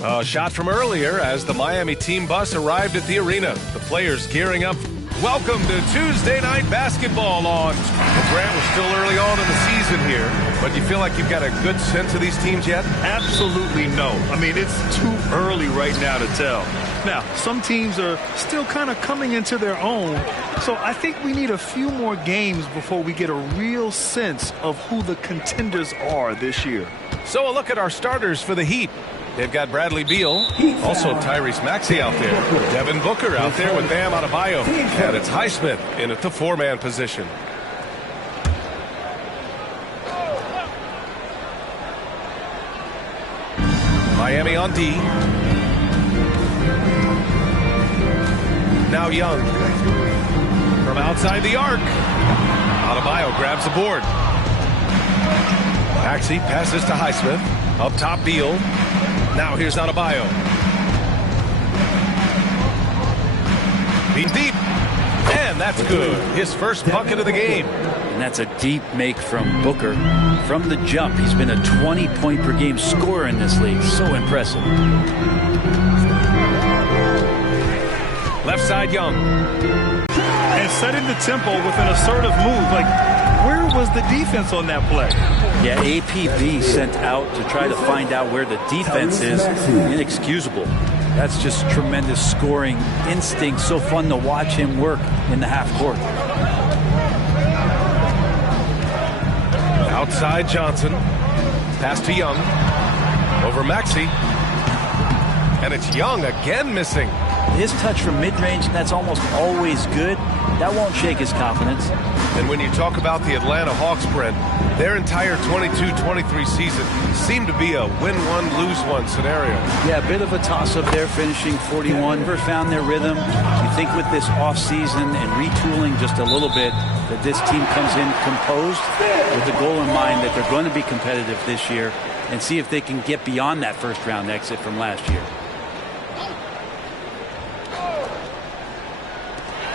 A shot from earlier as the Miami team bus arrived at the arena. The players gearing up. Welcome to Tuesday night basketball on. Well, Grant, we're still early on in the season here, but you feel like you've got a good sense of these teams yet? Absolutely no. I mean, it's too early right now to tell. Now, some teams are still kind of coming into their own, so I think we need a few more games before we get a real sense of who the contenders are this year. So a look at our starters for the Heat. They've got Bradley Beal, also Tyrese Maxey out there. Devin Booker out there with Bam Adebayo. And it's Highsmith in at the four-man position. Miami on D. Now Young. From outside the arc. Adebayo grabs the board. Maxey passes to Highsmith. Up top Beal. Now here's Adebayo. Deep. And that's good. His first bucket of the game. And that's a deep make from Booker. From the jump, he's been a 20-point per game scorer in this league. So impressive. Left side Young. And setting the tempo with an assertive move. Like, where was the defense on that play? Yeah, APB sent out to try to find out where the defense is. Inexcusable. That's just tremendous scoring instinct. So fun to watch him work in the half court. Outside Johnson. Pass to Young. Over Maxey. And it's Young again missing. His touch from mid-range, that's almost always good. That won't shake his confidence. And when you talk about the Atlanta Hawks, Brent, their entire 22-23 season seemed to be a win-one, lose-one scenario. Yeah, a bit of a toss-up there, finishing 41. Never found their rhythm. You think with this offseason and retooling just a little bit that this team comes in composed with the goal in mind that they're going to be competitive this year and see if they can get beyond that first-round exit from last year.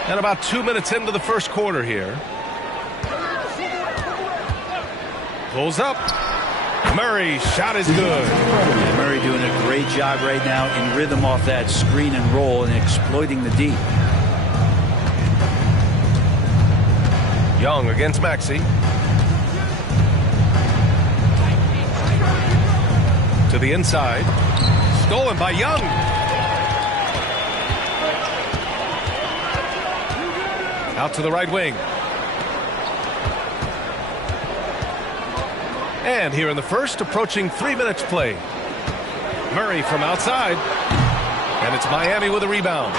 And about 2 minutes into the first quarter here. Pulls up. Murray, shot is good. Yeah, Murray doing a great job right now in rhythm off that screen and roll and exploiting the deep. Young against Maxey. To the inside. Stolen by Young. Out to the right wing. And here in the first, approaching 3 minutes play. Murray from outside. And it's Miami with a rebound.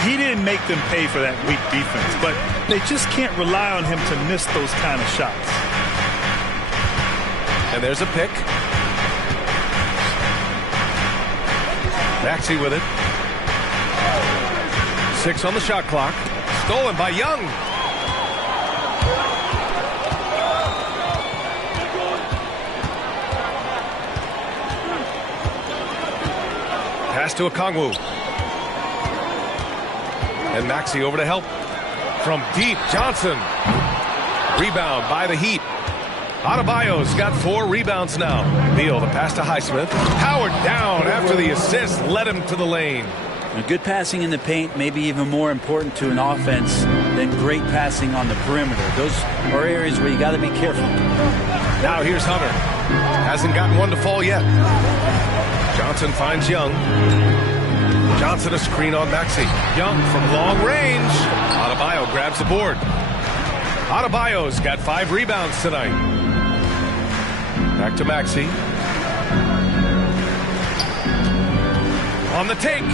He didn't make them pay for that weak defense, but they just can't rely on him to miss those kind of shots. And there's a pick. Maxey with it. 6 on the shot clock. Stolen by Young. Pass to Okongwu. And Maxey over to help. From deep, Johnson. Rebound by the Heat. Adebayo's got 4 rebounds now. Beal, the pass to Highsmith. Howard down after the assist led him to the lane. Good passing in the paint may be even more important to an offense than great passing on the perimeter. Those are areas where you got to be careful. Now here's Hunter. Hasn't gotten one to fall yet. Johnson finds Young. Johnson a screen on Maxey. Young from long range. Adebayo grabs the board. Adebayo's got 5 rebounds tonight. Back to Maxey. On the take.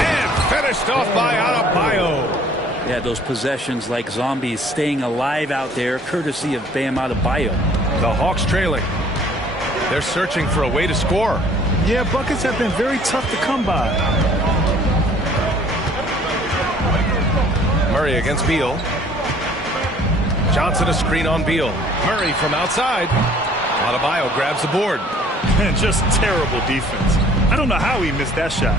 And finished off by Adebayo. Yeah, those possessions like zombies staying alive out there, courtesy of Bam Adebayo. The Hawks trailing. They're searching for a way to score. Yeah, buckets have been very tough to come by. Murray against Beal. Johnson a screen on Beal. Murray from outside. Adebayo grabs the board. Just terrible defense. I don't know how he missed that shot.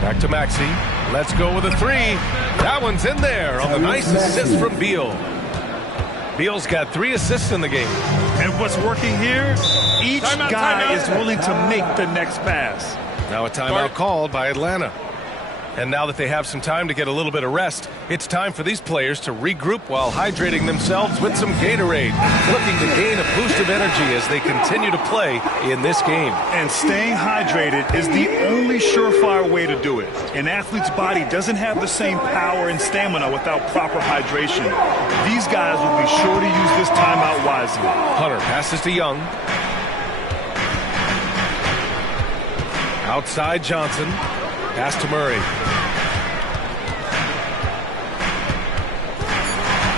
Back to Maxey. Let's go with a 3. That one's in there on the nice assist from Beal. Beal's got 3 assists in the game. And what's working here? Each guy is willing to make the next pass. Now a timeout called by Atlanta. And now that they have some time to get a little bit of rest, it's time for these players to regroup while hydrating themselves with some Gatorade, looking to gain a boost of energy as they continue to play in this game. And staying hydrated is the only surefire way to do it. An athlete's body doesn't have the same power and stamina without proper hydration. These guys will be sure to use this timeout wisely. Hunter passes to Young. Outside Johnson. Pass to Murray.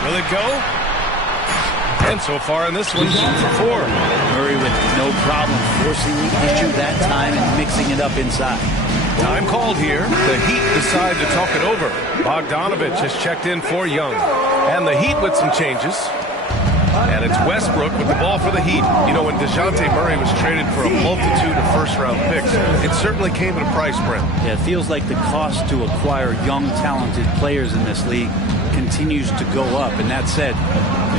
Will it go? And so far in this one, 2 for 4. Murray with no problem forcing the issue that time and mixing it up inside. Time called here. The Heat decide to talk it over. Bogdanovich has checked in for Young. And the Heat with some changes. And it's Westbrook with the ball for the Heat. You know, when DeJounte Murray was traded for a multitude of first-round picks, it certainly came at a price, Brent. Yeah, it feels like the cost to acquire young, talented players in this league continues to go up. And that said,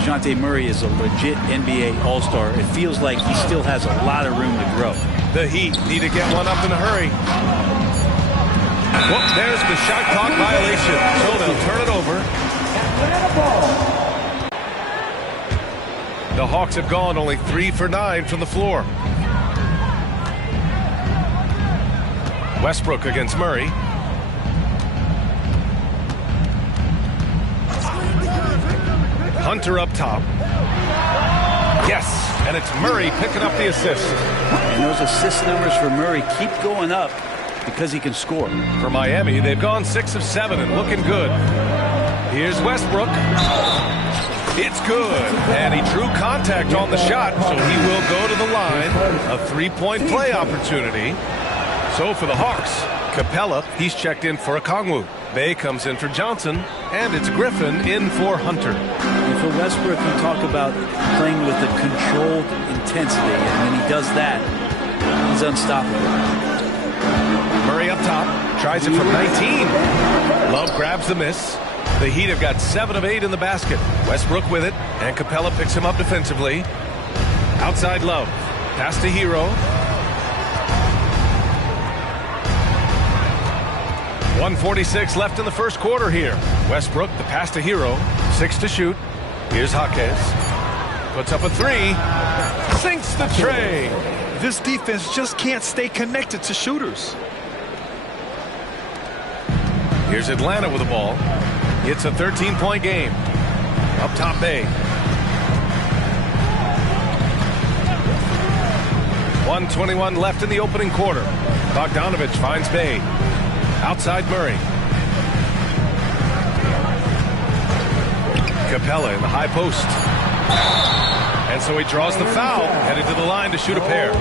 DeJounte Murray is a legit NBA All-Star. It feels like he still has a lot of room to grow. The Heat need to get one up in a hurry. Whoop, there's the shot clock violation. So they'll turn it over. The Hawks have gone only 3 for 9 from the floor. Westbrook against Murray. Hunter up top. Yes, and it's Murray picking up the assist. And those assist numbers for Murray keep going up because he can score. For Miami, they've gone 6 of 7 and looking good. Here's Westbrook. It's good, and he drew contact on the shot, so he will go to the line. A 3-point play opportunity. So for the Hawks, Capella, he's checked in for Okongwu. Bay comes in for Johnson, and it's Griffin in for Hunter. And for Westbrook, you talk about playing with a controlled intensity, and when he does that, he's unstoppable. Murray up top, tries it from 19. Love grabs the miss. The Heat have got 7 of 8 in the basket. Westbrook with it, and Capella picks him up defensively. Outside Love. Pass to Hero. 1:46 left in the first quarter here. Westbrook, the pass to Hero. 6 to shoot. Here's Jaquez. Puts up a 3. Sinks the tray. This defense just can't stay connected to shooters. Here's Atlanta with the ball. It's a 13-point game. Up top Bay. 1:21 left in the opening quarter. Bogdanovich finds Bay. Outside Murray. Capella in the high post. And so he draws the foul, headed to the line to shoot a pair.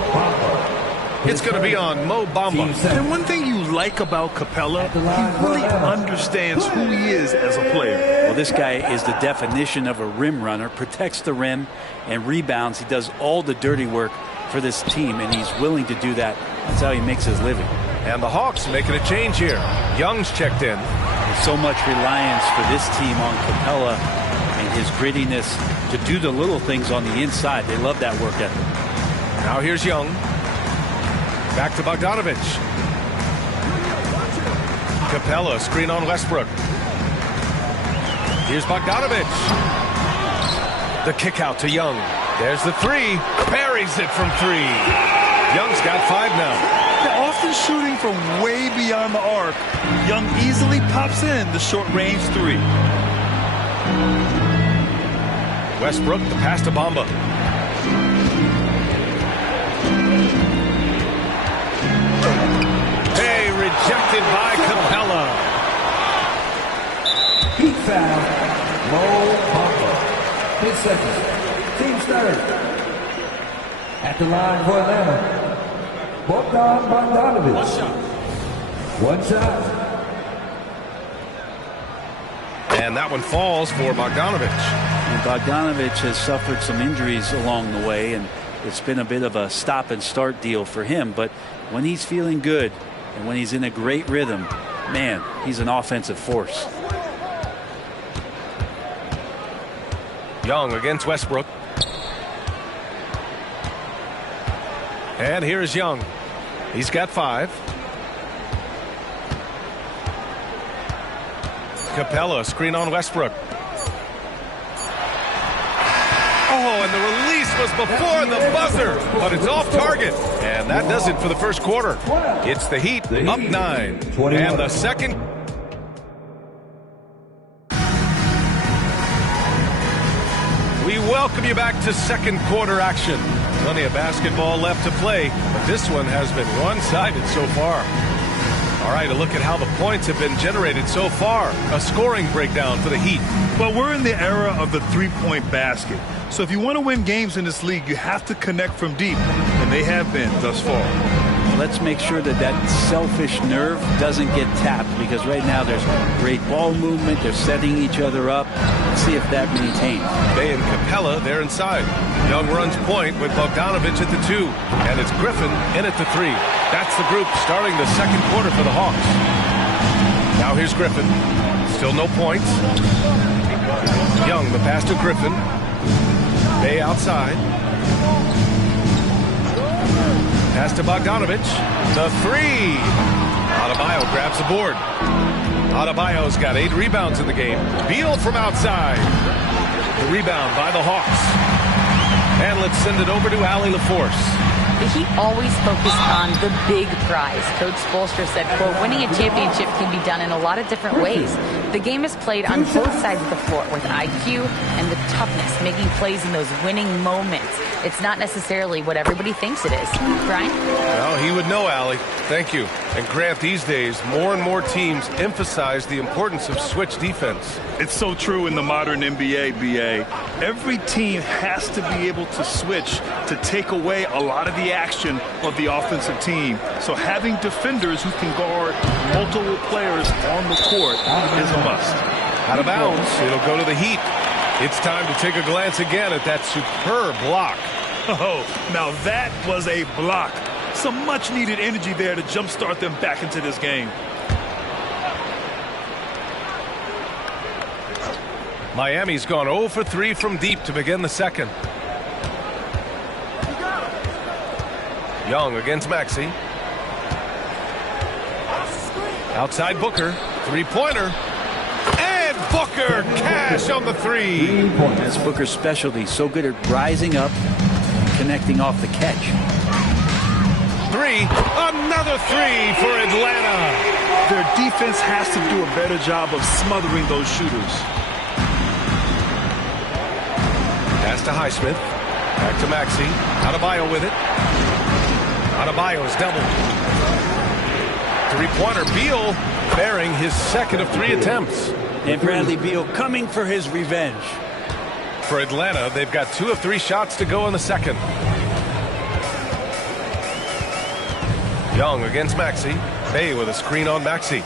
It's going to be on Mo Bamba. And one thing you like about Capella, he really understands who he is as a player. Well, this guy is the definition of a rim runner, protects the rim and rebounds. He does all the dirty work for this team, and he's willing to do that. That's how he makes his living. And the Hawks making a change here. Young's checked in. There's so much reliance for this team on Capella and his grittiness to do the little things on the inside. They love that work ethic. Now here's Young. Back to Bogdanovich. Capella, screen on Westbrook. Here's Bogdanovich. The kick out to Young. There's the 3. Buries it from 3. Young's got 5 now. They're often shooting from way beyond the arc. Young easily pops in the short-range 3. Westbrook, the pass to Bamba. Rejected by Capella. Heat foul. Mo Bamba. His second. Team's third. At the line for Atlanta, Bogdanovich. One shot. And that one falls for Bogdanovich. And Bogdanovich has suffered some injuries along the way, and it's been a bit of a stop-and-start deal for him. But when he's feeling good, and when he's in a great rhythm, man, he's an offensive force. Young against Westbrook. And here's Young. He's got 5. Capella, screen on Westbrook. Oh, and the release was before the buzzer, but it's off target. And that does it for the first quarter. It's the Heat up 9. And the second. We welcome you back to second quarter action. Plenty of basketball left to play, but this one has been one-sided so far. All right, a look at how the points have been generated so far. A scoring breakdown for the Heat. Well, we're in the era of the three-point basket. So if you want to win games in this league, you have to connect from deep, and they have been thus far. Let's make sure that that selfish nerve doesn't get tapped, because right now there's great ball movement. They're setting each other up. Let's see if that maintains. Bey and Capella, they're inside. Young runs point with Bogdanovich at the 2, and it's Griffin in at the 3. That's the group starting the second quarter for the Hawks. Now here's Griffin. Still no points. Young, the pass to Griffin. Bey outside. Pass to Bogdanovich. The 3. Adebayo grabs the board. Adebayo's got 8 rebounds in the game. Beal from outside. The rebound by the Hawks. And let's send it over to Allie LaForce. The Heat always focus on the big prize. Coach Spoelstra said, quote, winning a championship can be done in a lot of different ways. The game is played on both sides of the floor with IQ and the toughness, making plays in those winning moments. It's not necessarily what everybody thinks it is. Brian? Well, he would know, Allie. Thank you. And Grant, these days, more and more teams emphasize the importance of switch defense. It's so true in the modern NBA, BA. Every team has to be able to switch to take away a lot of the action of the offensive team. So having defenders who can guard multiple players on the court is a must. Out of bounds. It'll go to the Heat. It's time to take a glance again at that superb block. Oh, now that was a block. Some much-needed energy there to jumpstart them back into this game. Miami's gone 0 for 3 from deep to begin the second. Young against Maxey. Outside Booker. Three-pointer. And Booker cash on the 3. That's Booker's specialty. So good at rising up and connecting off the catch. 3. Another 3 for Atlanta. Their defense has to do a better job of smothering those shooters. Pass to Highsmith. Back to Maxey. Adebayo with it. Adebayo is doubled. Three-pointer. Beal bearing his second of 3 attempts. And Bradley Beal coming for his revenge. For Atlanta, they've got 2 of 3 shots to go in the second. Young against Maxey. Bey with a screen on Maxey.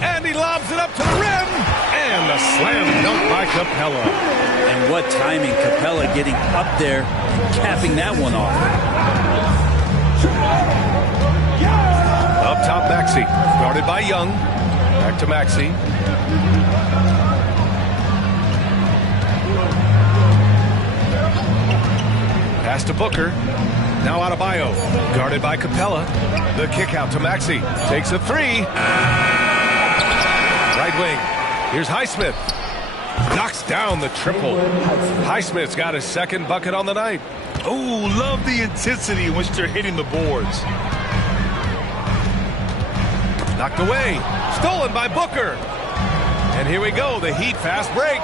And he lobs it up to the rim. And a slam dunk by Capella. And what timing. Capella getting up there and capping that one off. Up top, Maxey. Guarded by Young. Back to Maxey. Pass to Booker. Now Adebayo. Guarded by Capella. The kick out to Maxey. Takes a 3. Right wing. Here's Highsmith. Knocks down the triple. Highsmith's got his second bucket on the night. Oh, love the intensity in which they're hitting the boards. Knocked away. Stolen by Booker. And here we go. The Heat fast break.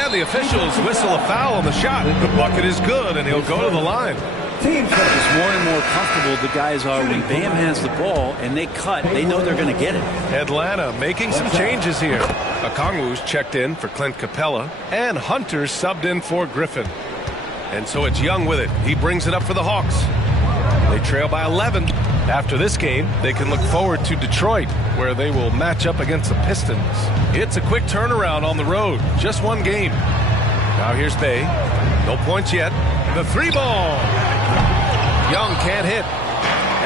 And the officials whistle a foul on the shot. The bucket is good, and he'll go to the line. It's more and more comfortable the guys are when Bam has the ball and they cut. They know they're going to get it. Atlanta making some changes here. Okongwu's checked in for Clint Capella, and Hunter subbed in for Griffin. And so it's Young with it. He brings it up for the Hawks. They trail by 11. After this game, they can look forward to Detroit, where they will match up against the Pistons. It's a quick turnaround on the road. Just one game. Now here's Bey. No points yet. The 3-ball. Young can't hit.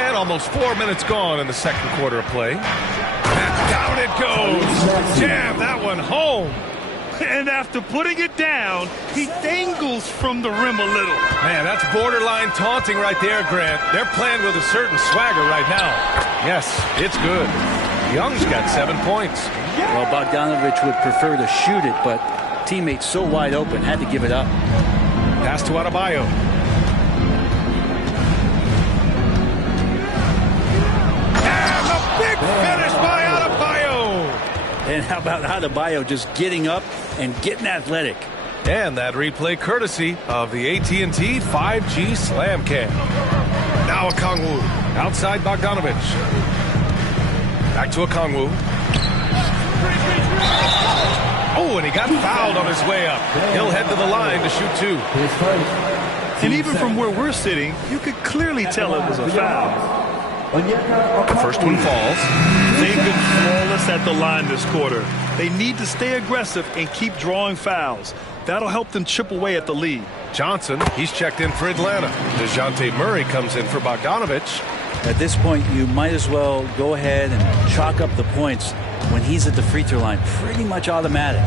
And almost 4 minutes gone in the second quarter of play. And down it goes. Jam that one home. And after putting it down, he dangles from the rim a little. Man, that's borderline taunting right there, Grant. They're playing with a certain swagger right now. Yes, it's good. Young's got 7 points. Well, Bogdanovich would prefer to shoot it, but teammates so wide open, had to give it up. Pass to Adebayo. And the big finish by Adebayo. And how about Adebayo just getting up and getting athletic? And that replay courtesy of the AT&T 5G Slam Cam. Now Okongwu. Outside Bogdanovich. Back to Okongwu. Oh, and he got fouled on his way up. He'll head to the line to shoot 2. And even from where we're sitting, you could clearly tell it was a foul. The first one falls. They've been flawless at the line this quarter. They need to stay aggressive and keep drawing fouls. That'll help them chip away at the lead. Johnson, he's checked in for Atlanta. DeJounte Murray comes in for Bogdanovich. At this point, you might as well go ahead and chalk up the points when he's at the free throw line. Pretty much automatic.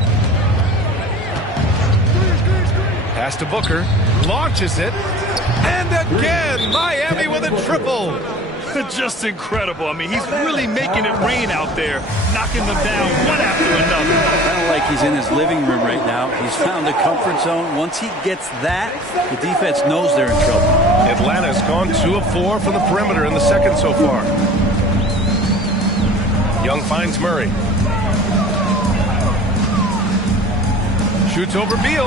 Pass to Booker. Launches it. And again, Miami with a triple. Just incredible. I mean, he's really making it rain out there, knocking them down one after another. Kind of like he's in his living room right now. He's found a comfort zone. Once he gets that, the defense knows they're in trouble. Atlanta's gone 2 of 4 from the perimeter in the second so far. Young finds Murray. Shoots over Beal.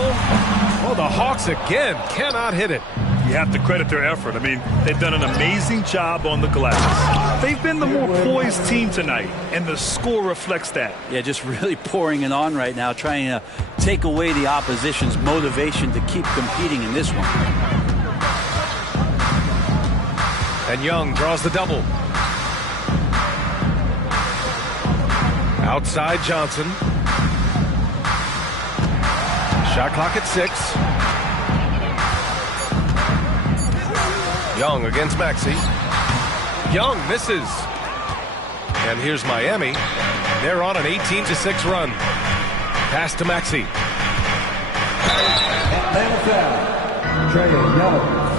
Oh, the Hawks again cannot hit it. You have to credit their effort. I mean, they've done an amazing job on the glass. They've been the more poised team tonight, and the score reflects that. Yeah, just really pouring it on right now, trying to take away the opposition's motivation to keep competing in this one. And Young draws the double. Outside Johnson. Shot clock at 6. Young against Maxey. Young misses. And here's Miami. They're on an 18-6 run. Pass to Maxey.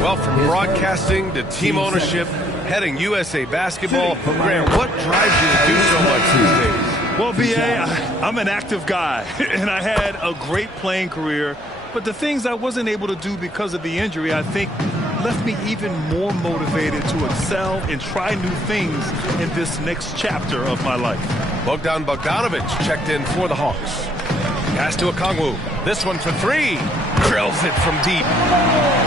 Well, from broadcasting to team ownership, heading USA Basketball, Grant, what drives you to do so much these days? Well, B.A., I'm an active guy, and I had a great playing career. But the things I wasn't able to do because of the injury, I think, left me even more motivated to excel and try new things in this next chapter of my life. Bogdan Bogdanovich checked in for the Hawks. Pass to Okongwu. This one for 3. Drills it from deep.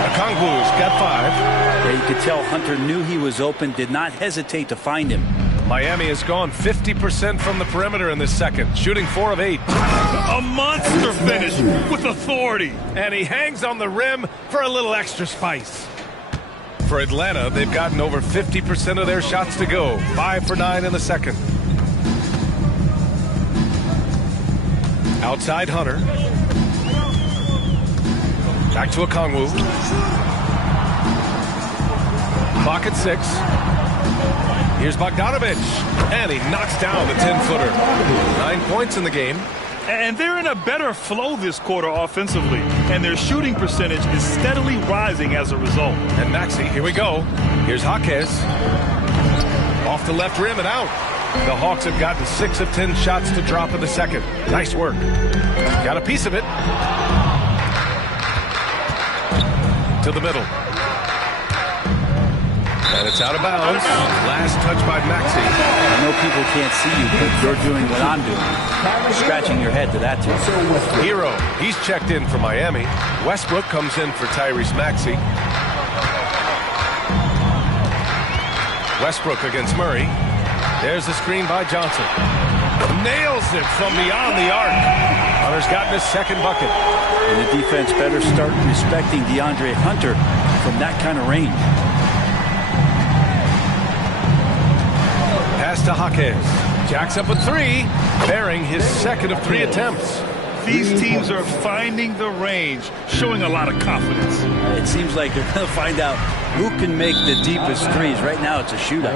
Okongwu's got 5. Yeah, you could tell Hunter knew he was open, did not hesitate to find him. Miami has gone 50% from the perimeter in this second, shooting 4 of 8. A monster finish with authority. And he hangs on the rim for a little extra spice. For Atlanta, they've gotten over 50% of their shots to go. 5 for 9 in the second. Outside Hunter. Back to Okongwu. Clock at 6. Here's Bogdanovich. And he knocks down the 10-footer. 9 points in the game. And they're in a better flow this quarter offensively. And their shooting percentage is steadily rising as a result. And Maxey, here we go. Here's Jaquez. Off the left rim and out. The Hawks have gotten 6 of 10 shots to drop in the second. Nice work. Got a piece of it. To the middle. And it's out of bounds. Last touch by Maxey. I know people can't see you, but you're doing what I'm doing. Scratching your head to that too. Hero, he's checked in for Miami. Westbrook comes in for Tyrese Maxey. Westbrook against Murray. There's the screen by Johnson. Nails it from beyond the arc. Hunter's gotten his second bucket. And the defense better start respecting DeAndre Hunter from that kind of range. Pass to Jaquez. Jacks up a 3, bearing his second of 3 attempts. These teams are finding the range, showing a lot of confidence. It seems like they're going to find out who can make the deepest threes. Right now, it's a shootout.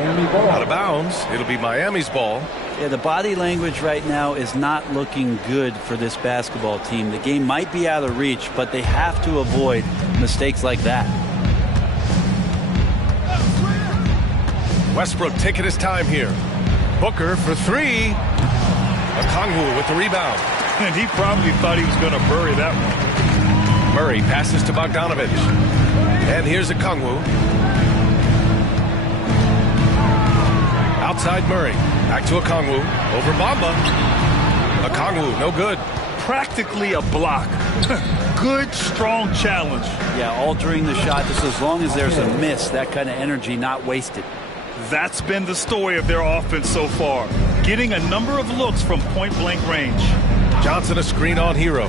Out of bounds. It'll be Miami's ball. Yeah, the body language right now is not looking good for this basketball team. The game might be out of reach, but they have to avoid mistakes like that. Westbrook taking his time here. Booker for three. Okongwu with the rebound. And he probably thought he was going to bury that one. Murray passes to Bogdanovich. And here's Okongwu. Outside Murray. Back to Okongwu. Over Bamba. Okongwu, no good. Practically a block. Good, strong challenge. Yeah, altering the shot just as long as there's a miss. That kind of energy not wasted. That's been the story of their offense so far. Getting a number of looks from point-blank range. Johnson a screen on Hero.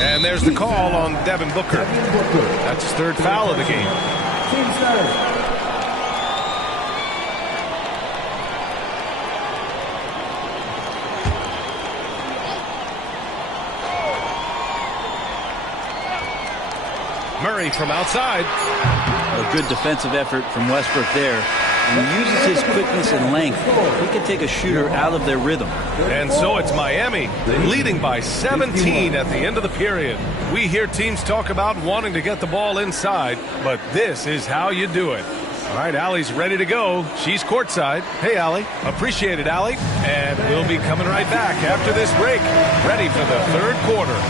And there's the call on Devin Booker. That's his third foul of the game. Team started. Murray from outside. A good defensive effort from Westbrook there. And he uses his quickness and length. He can take a shooter out of their rhythm. And so it's Miami leading by 17 at the end of the period. We hear teams talk about wanting to get the ball inside, but this is how you do it. All right, Allie's ready to go. She's courtside. Hey, Allie. Appreciate it, Allie. And we'll be coming right back after this break. Ready for the third quarter.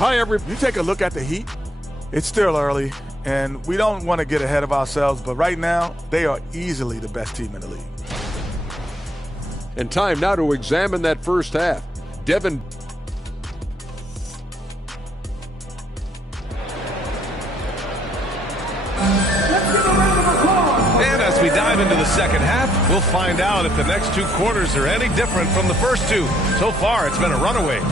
Hi, everybody. You take a look at the Heat. It's still early, and we don't want to get ahead of ourselves, but right now, they are easily the best team in the league. And time now to examine that first half. Devin. And as we dive into the second half, we'll find out if the next two quarters are any different from the first two. So far, it's been a runaway.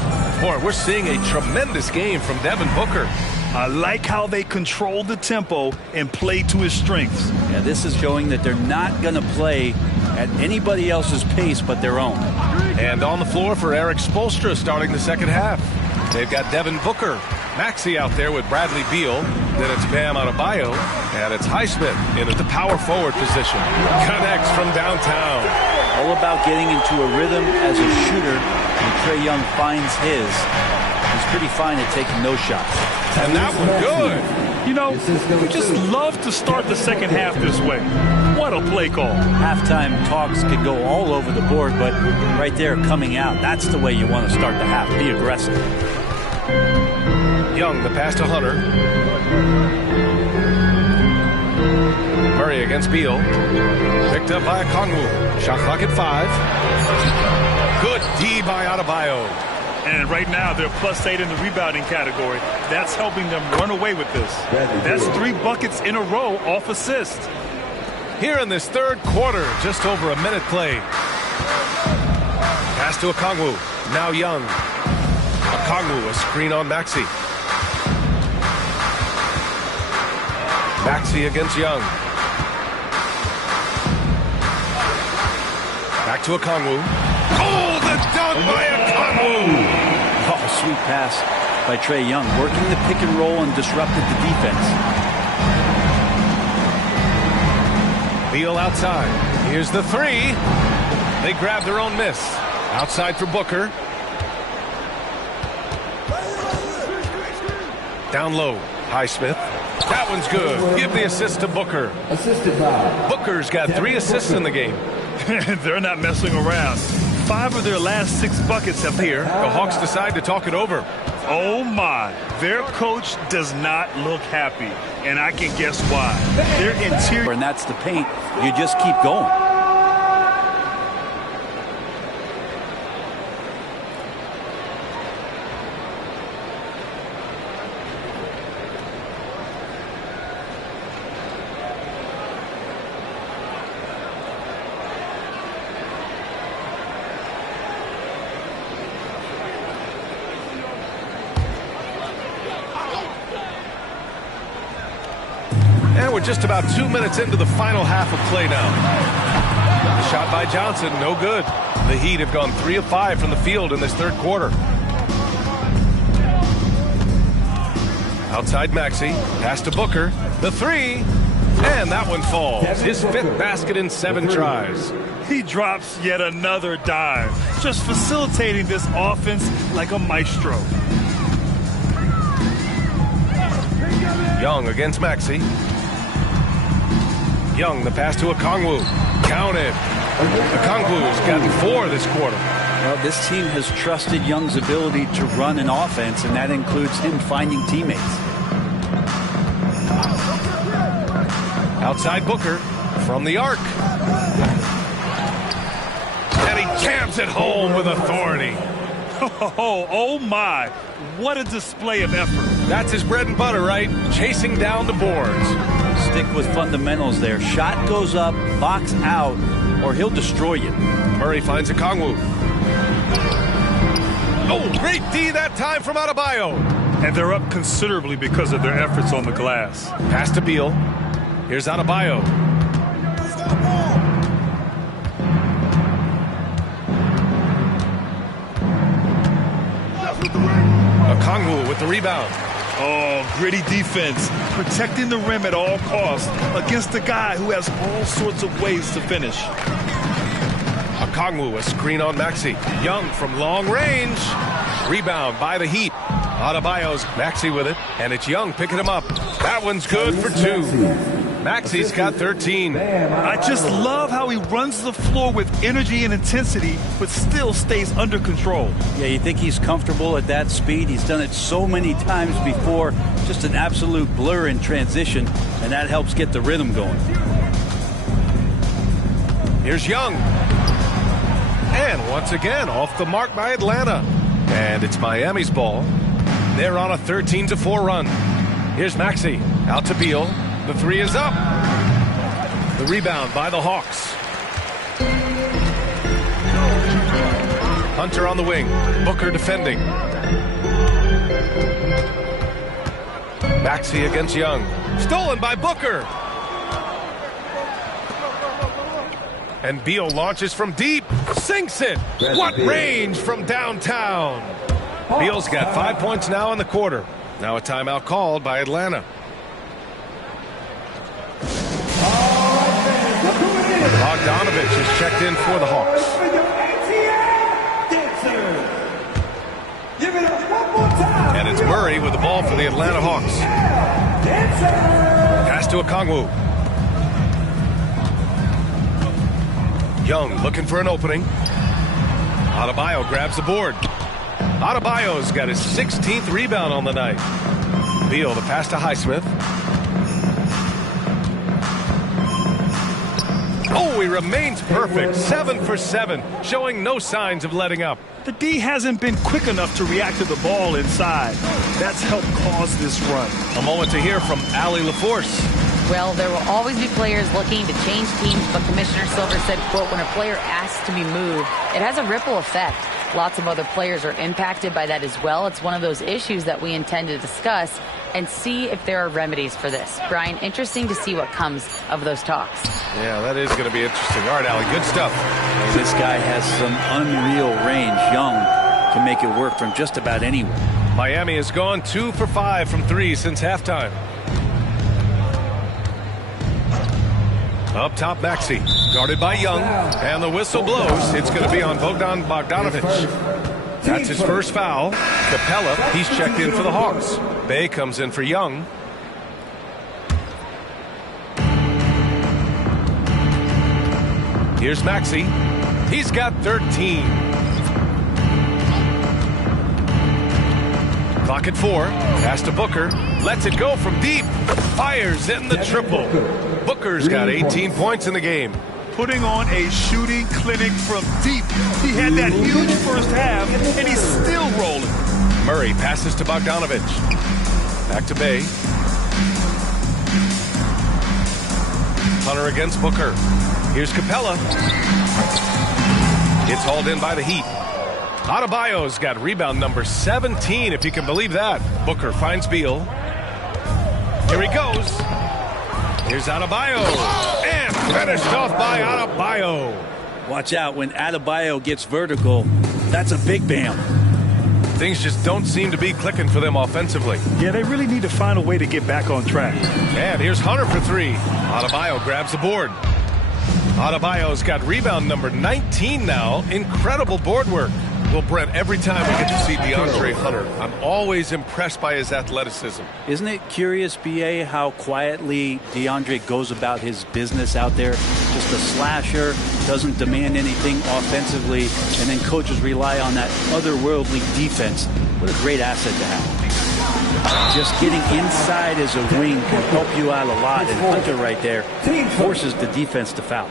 Boy, we're seeing a tremendous game from Devin Booker. I like how they control the tempo and play to his strengths. Yeah, this is showing that they're not going to play at anybody else's pace but their own. And on the floor for Eric Spoelstra starting the second half. They've got Devin Booker. Maxey out there with Bradley Beal. Then it's Bam Adebayo. And it's Highsmith in at the power forward position. Connects from downtown. All about getting into a rhythm as a shooter. When Trae Young finds his, he's pretty fine at taking those shots. And that one good. You know, we just love to start the second half this way. What a play call. Halftime talks can go all over the board, but right there coming out, that's the way you want to start the half. Be aggressive. Young, the pass to Hunter. Murray against Beal. Picked up by Okongwu. Shot clock at 5. Good D by Adebayo. And right now, they're +8 in the rebounding category. That's helping them run away with this. That's 3 buckets in a row off assist. Here in this third quarter, just over a minute played. Pass to Okongwu. Now Young. Okongwu, a screen on Maxey. Maxey against Young. Back to Okongwu. Oh, the dunk by Okongwu! Oh, sweet pass by Trae Young, working the pick and roll and disrupted the defense. Beal outside. Here's the three. They grab their own miss. Outside for Booker. Down low. Highsmith. That one's good. Give the assist to Booker. Assisted by Booker's got 3 assists in the game. They're not messing around. 5 of their last 6 buckets have Here, the Hawks decide to talk it over. Oh my, their coach does not look happy, and I can guess why. Their interior, And that's the paint. You just keep going. we're just about 2 minutes into the final half of play now. The shot by Johnson, no good. The Heat have gone 3 of 5 from the field in this third quarter. Outside Maxey, pass to Booker, the three, and that one falls. His 5th basket in 7 tries. He drops yet another dime, just facilitating this offense like a maestro. Young against Maxey. Young, the pass to Okongwu. Counted. Okongwu's gotten 4 this quarter. Well, this team has trusted Young's ability to run an offense, and that includes him finding teammates. Outside Booker from the arc. And he jams it home with authority. Oh my, what a display of effort. That's his bread and butter, right? Chasing down the boards. Stick with fundamentals there. Shot goes up, box out, or he'll destroy you. Murray finds Okongwu. Oh, great D that time from Adebayo. And they're up considerably because of their efforts on the glass. Pass to Beal. Here's Adebayo. Okongwu with the rebound. Oh, gritty defense, protecting the rim at all costs against a guy who has all sorts of ways to finish. Okongwu, a screen on Maxey. Young from long range. Rebound by the Heat. Adebayo's Maxey with it, and it's Young picking him up. That one's good for 2. Maxey's got 13. I just love how he runs the floor with energy and intensity, but still stays under control. Yeah, you think he's comfortable at that speed. He's done it so many times before. Just an absolute blur in transition, and that helps get the rhythm going. Here's Young. And once again, off the mark by Atlanta. And it's Miami's ball. They're on a 13-4 run. Here's Maxey. Out to Beal. The three is up. The rebound by the Hawks. Hunter on the wing. Booker defending. Maxey against Young. Stolen by Booker. And Beal launches from deep. Sinks it. What range from downtown. Beal's got 5 points now in the quarter. Now a timeout called by Atlanta. Bogdanovich is checked in for the Hawks. And it's Murray with the ball for the Atlanta Hawks. Pass to Okongwu. Young looking for an opening. Adebayo grabs the board. Adebayo's got his 16th rebound on the night. Beal, the pass to Highsmith. Oh, he remains perfect. 7 for 7, showing no signs of letting up. The D hasn't been quick enough to react to the ball inside. That's helped cause this run. A moment to hear from Allie LaForce. Well, there will always be players looking to change teams, but Commissioner Silver said, quote, when a player asks to be moved, it has a ripple effect. Lots of other players are impacted by that as well. It's one of those issues that we intend to discuss and see if there are remedies for this. Brian, interesting to see what comes of those talks. Yeah, that is going to be interesting. All right, Allie, good stuff. This guy has some unreal range. Young can make it work from just about anywhere. Miami has gone 2 for 5 from 3 since halftime. Up top, Maxey, guarded by Young, and the whistle blows. It's going to be on Bogdan Bogdanovich. That's his first foul. Capella, he's checked in for the Hawks. Bay comes in for Young. Here's Maxey. He's got 13. Clock at 4. Pass to Booker. Lets it go from deep. Fires in the triple. Booker's got 18 points in the game. Putting on a shooting clinic from deep. He had that huge first half, and he's still rolling. Murray passes to Bogdanovich. Back to Bay. Hunter against Booker. Here's Capella. It's hauled in by the Heat. Adebayo's got rebound number 17, if you can believe that. Booker finds Beal. Here he goes. Here's Adebayo. And finished off by Adebayo. Watch out when Adebayo gets vertical. That's a big bam. Things just don't seem to be clicking for them offensively. Yeah, they really need to find a way to get back on track. And here's Hunter for three. Adebayo grabs the board. Adebayo's got rebound number 19 now. Incredible board work. Well, Brent, every time we get to see DeAndre Hunter, I'm always impressed by his athleticism. Isn't it curious, B.A., how quietly DeAndre goes about his business out there? Just a slasher, doesn't demand anything offensively, and then coaches rely on that otherworldly defense. What a great asset to have. Just getting inside as a wing can help you out a lot, and Hunter right there forces the defense to foul.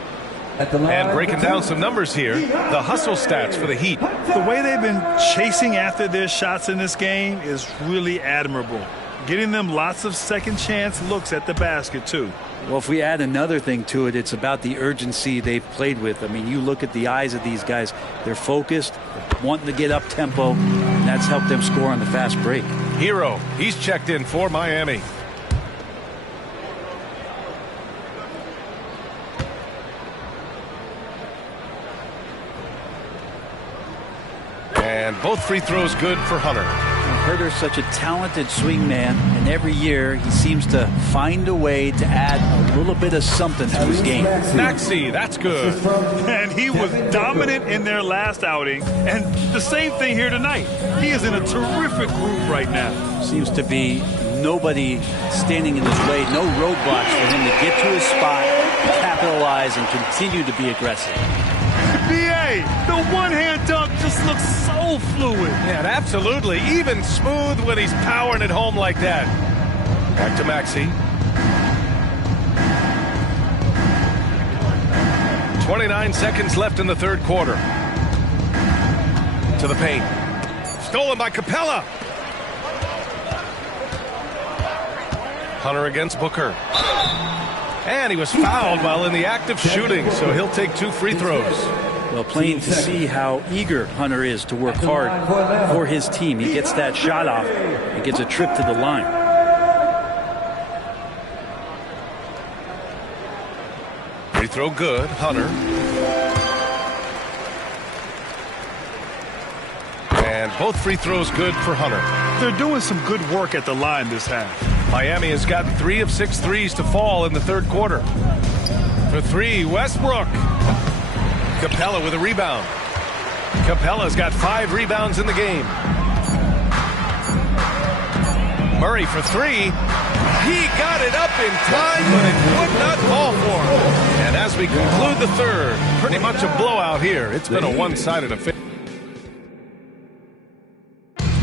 And breaking down some numbers here, the hustle stats for the Heat. The way they've been chasing after their shots in this game is really admirable. Getting them lots of second chance looks at the basket, too. Well, if we add another thing to it, it's about the urgency they've played with. I mean, you look at the eyes of these guys. They're focused, wanting to get up tempo, and that's helped them score on the fast break. Hero, he's checked in for Miami. And both free throws good for Hunter. Huerter's such a talented swing man, and every year he seems to find a way to add a little bit of something to his game. Maxey, that's good. And he was dominant in their last outing, and the same thing here tonight. He is in a terrific group right now. Seems to be nobody standing in his way, no roadblocks for him to get to his spot, capitalize, and continue to be aggressive. B.A., the one-hand dunk just looks so fluid. Yeah, absolutely. Even smooth when he's powering it home like that. Back to Maxey. 29 seconds left in the third quarter. To the paint. Stolen by Capella. Hunter against Booker. And he was fouled while in the act of shooting, so he'll take two free throws. Well, plain to see how eager Hunter is to work hard for his team. He gets that shot off and gets a trip to the line. Free throw good, Hunter. And both free throws good for Hunter. They're doing some good work at the line this half. Miami has gotten 3 of 6 threes to fall in the third quarter. For three, Westbrook. Capella with a rebound. Capella's got 5 rebounds in the game. Murray for three. He got it up in time, but it would not fall for him. And as we conclude the third, pretty much a blowout here. It's been a one-sided affair.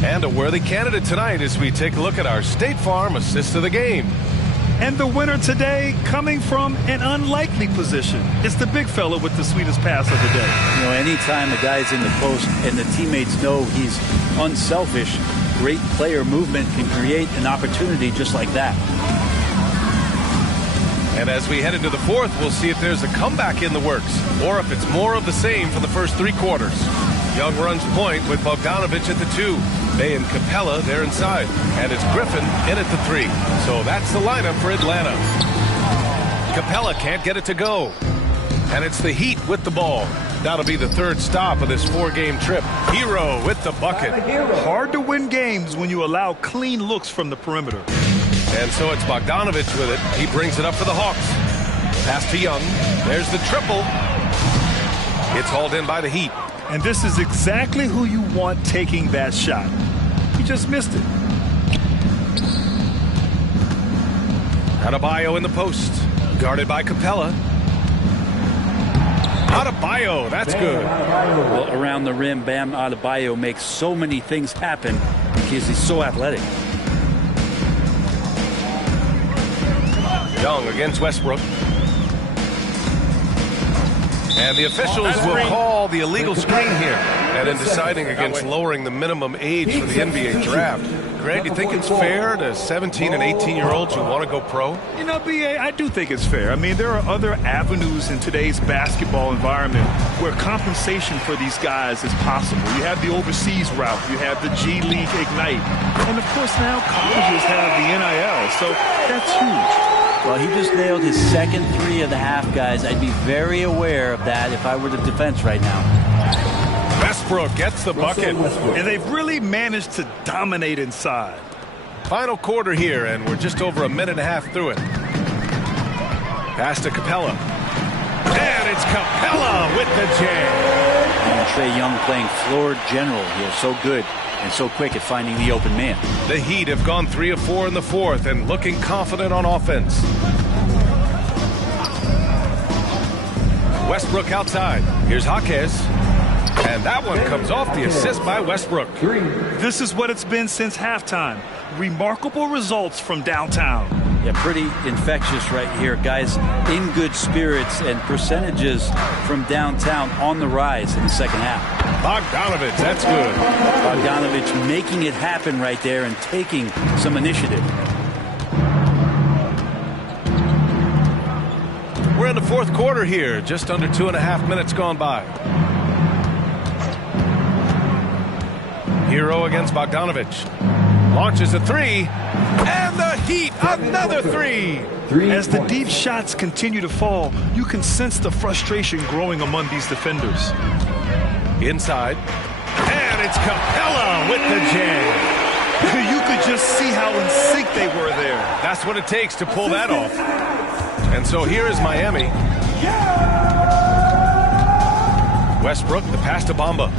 And a worthy candidate tonight as we take a look at our State Farm assist of the game. And the winner today coming from an unlikely position. It's the big fella with the sweetest pass of the day. You know, anytime a guy's in the post and the teammates know he's unselfish, great player movement can create an opportunity just like that. And as we head into the fourth, we'll see if there's a comeback in the works or if it's more of the same for the first 3 quarters. Young runs point with Bogdanovich at the 2. Bay and Capella, they're inside. And it's Griffin in at the 3. So that's the lineup for Atlanta. Capella can't get it to go. And it's the Heat with the ball. That'll be the third stop of this 4-game trip. Hero with the bucket. Hard to win games when you allow clean looks from the perimeter. And so it's Bogdanovich with it. He brings it up for the Hawks. Pass to Young. There's the triple. It's hauled in by the Heat. And this is exactly who you want taking that shot. He just missed it. Adebayo in the post. Guarded by Capella. Adebayo, that's good. Well, around the rim, Bam Adebayo makes so many things happen because he's so athletic. Young against Westbrook. And the officials will call the illegal screen here. And in deciding against lowering the minimum age for the NBA draft, Grant, you think it's fair to 17 and 18-year-olds who want to go pro? You know, B.A., I do think it's fair. I mean, there are other avenues in today's basketball environment where compensation for these guys is possible. You have the overseas route. You have the G League Ignite. And, of course, now colleges have the NIL. So that's huge. Well, he just nailed his second three of the half, guys. I'd be very aware of that if I were the defense right now. Westbrook gets the bucket. And they've really managed to dominate inside. Final quarter here, and we're just over a minute and a half through it. Pass to Capella. And it's Capella with the jam. And Trae Young playing floor general here. So good and so quick at finding the open man. The Heat have gone 3 of 4 in the fourth and looking confident on offense. Westbrook outside. Here's Jaquez. And that one comes off the assist by Westbrook. This is what it's been since halftime. Remarkable results from downtown. Yeah, pretty infectious right here. Guys in good spirits and percentages from downtown on the rise in the second half. Bogdanovich, that's good. Bogdanovich making it happen right there and taking some initiative. We're in the fourth quarter here. Just under 2.5 minutes gone by. Hero against Bogdanovich. Launches a three. And the Heat, another three. As the deep shots continue to fall, you can sense the frustration growing among these defenders. Inside. And it's Capella with the jam. You could just see how in sync they were there. That's what it takes to pull that off. And so here is Miami. Westbrook, the pass to Bamba.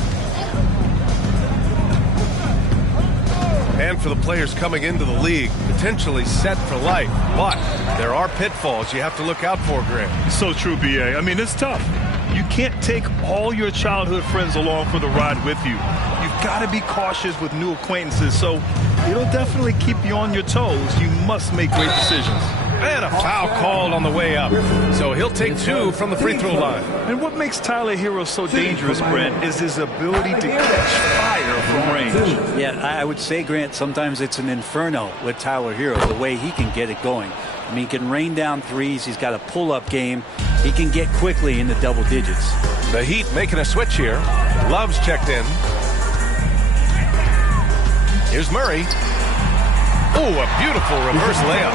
And for the players coming into the league, potentially set for life. But there are pitfalls you have to look out for, Grant. So true, B.A. I mean, it's tough. You can't take all your childhood friends along for the ride with you. You've got to be cautious with new acquaintances, so it'll definitely keep you on your toes. You must make great decisions. And a foul called on the way up. So he'll take 2 from the free throw line. And what makes Tyler Hero so dangerous, Brent, is his ability to catch fire from range. Yeah, I would say, Grant, sometimes it's an inferno with Tyler Hero, the way he can get it going. I mean, he can rain down threes. He's got a pull-up game. He can get quickly into double digits. The Heat making a switch here. Love's checked in. Here's Murray. Oh, a beautiful reverse layup.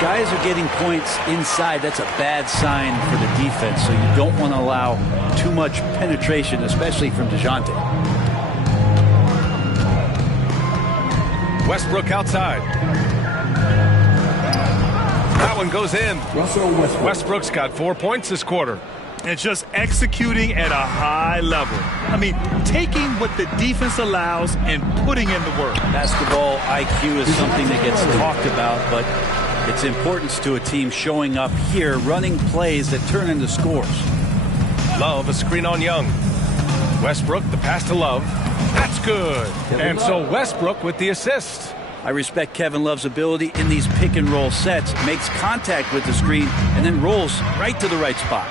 Guys are getting points inside. That's a bad sign for the defense, so you don't want to allow too much penetration, especially from DeJounte. Westbrook outside. That one goes in. Westbrook's got 4 points this quarter. And just executing at a high level. I mean, taking what the defense allows and putting in the work. Basketball IQ is something that gets talked about, but its importance to a team showing up here, running plays that turn into scores. Love, a screen on Young. Westbrook, the pass to Love. That's good. And so Westbrook with the assist. I respect Kevin Love's ability in these pick and roll sets. Makes contact with the screen and then rolls right to the right spot.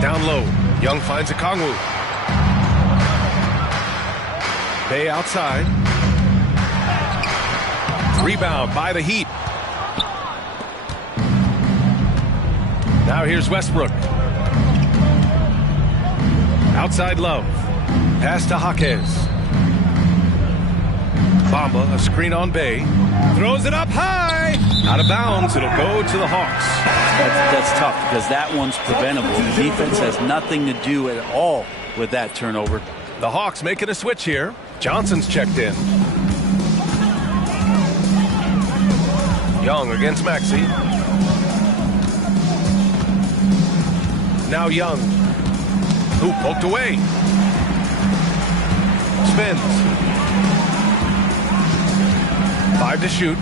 Down low. Young finds a Kongwu. Bay outside. Rebound by the Heat. Now here's Westbrook. Outside Love. Pass to Jaquez. Bamba, a screen on Bay. Throws it up high. Out of bounds. It'll go to the Hawks. That's tough because that one's preventable. The defense has nothing to do at all with that turnover. The Hawks making a switch here. Johnson's checked in. Young against Maxey. Now Young. Who poked away. Spins. 5 to shoot.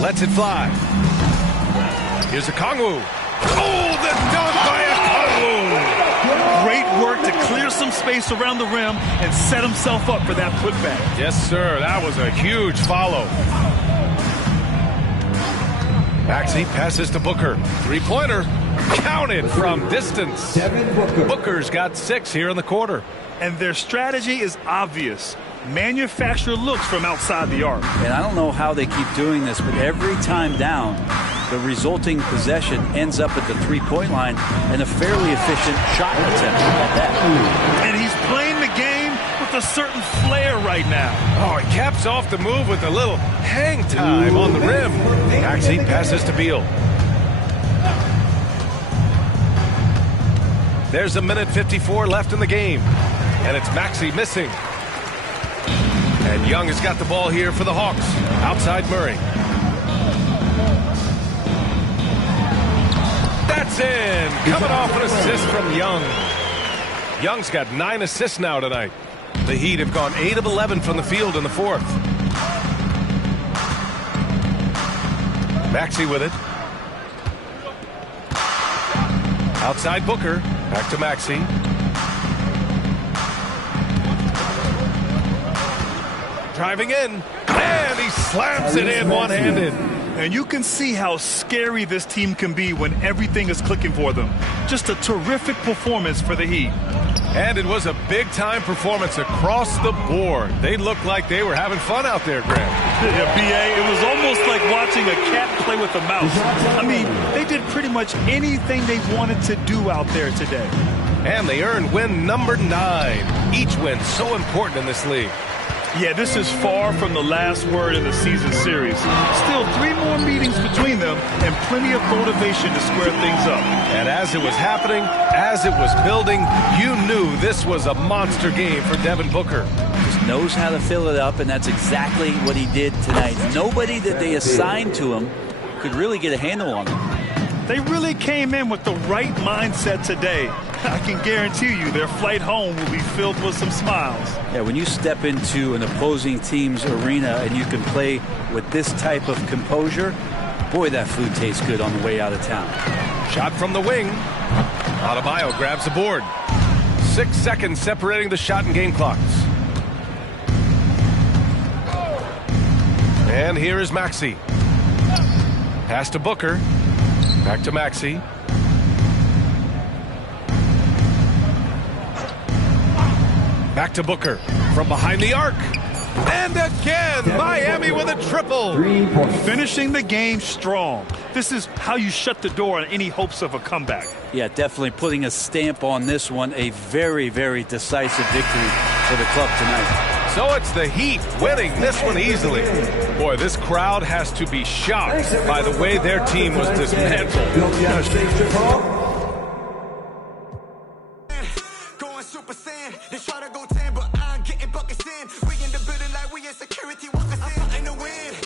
Lets it fly. Here's a Kongwu. Oh, the dunk by a Kongwu. Great work to clear some space around the rim and set himself up for that putback. Yes, sir. That was a huge follow. Maxey passes to Booker. Three-pointer. Counted from distance. Booker's got 6 here in the quarter. And their strategy is obvious. Manufacture looks from outside the arc. And I don't know how they keep doing this, but every time down, the resulting possession ends up at the three-point line and a fairly efficient shot attempt at that. And he's playing the game with a certain flair right now. Oh, he caps off the move with a little hang time on the rim. Maxey passes to Beal. There's a minute 54 left in the game. And it's Maxey missing. And Young has got the ball here for the Hawks. Outside Murray. That's in. Coming off an assist from Young. Young's got 9 assists now tonight. The Heat have gone 8 of 11 from the field in the fourth. Maxey with it. Outside Booker. Back to Maxey. Driving in. And he slams it in one-handed. And you can see how scary this team can be when everything is clicking for them. Just a terrific performance for the Heat. And it was a big-time performance across the board. They looked like they were having fun out there, Graham. Yeah, B.A., it was almost like watching a cat play with a mouse. I mean, they did pretty much anything they wanted to do out there today. And they earned win number 9. Each win so important in this league. Yeah, this is far from the last word in the season series. Still 3 more meetings between them and plenty of motivation to square things up. And as it was happening, as it was building, you knew this was a monster game for Devin Booker. Just knows how to fill it up, and that's exactly what he did tonight. Nobody that they assigned to him could really get a handle on him. They really came in with the right mindset today. I can guarantee you their flight home will be filled with some smiles. Yeah, when you step into an opposing team's arena and you can play with this type of composure, boy, that food tastes good on the way out of town. Shot from the wing. Adebayo grabs the board. 6 seconds separating the shot and game clocks. And here is Maxey. Pass to Booker. Back to Maxey. Back to Booker from behind the arc. And again, Miami with a triple. Finishing the game strong. This is how you shut the door on any hopes of a comeback. Yeah, definitely putting a stamp on this one. A very, very decisive victory for the club tonight. So it's the Heat winning this one easily. Boy, this crowd has to be shocked by the way their team was dismantled. Going Super Saiyan, they try to go 10, but I'm getting buckets in. We in the building like we in security, walk us in the wind.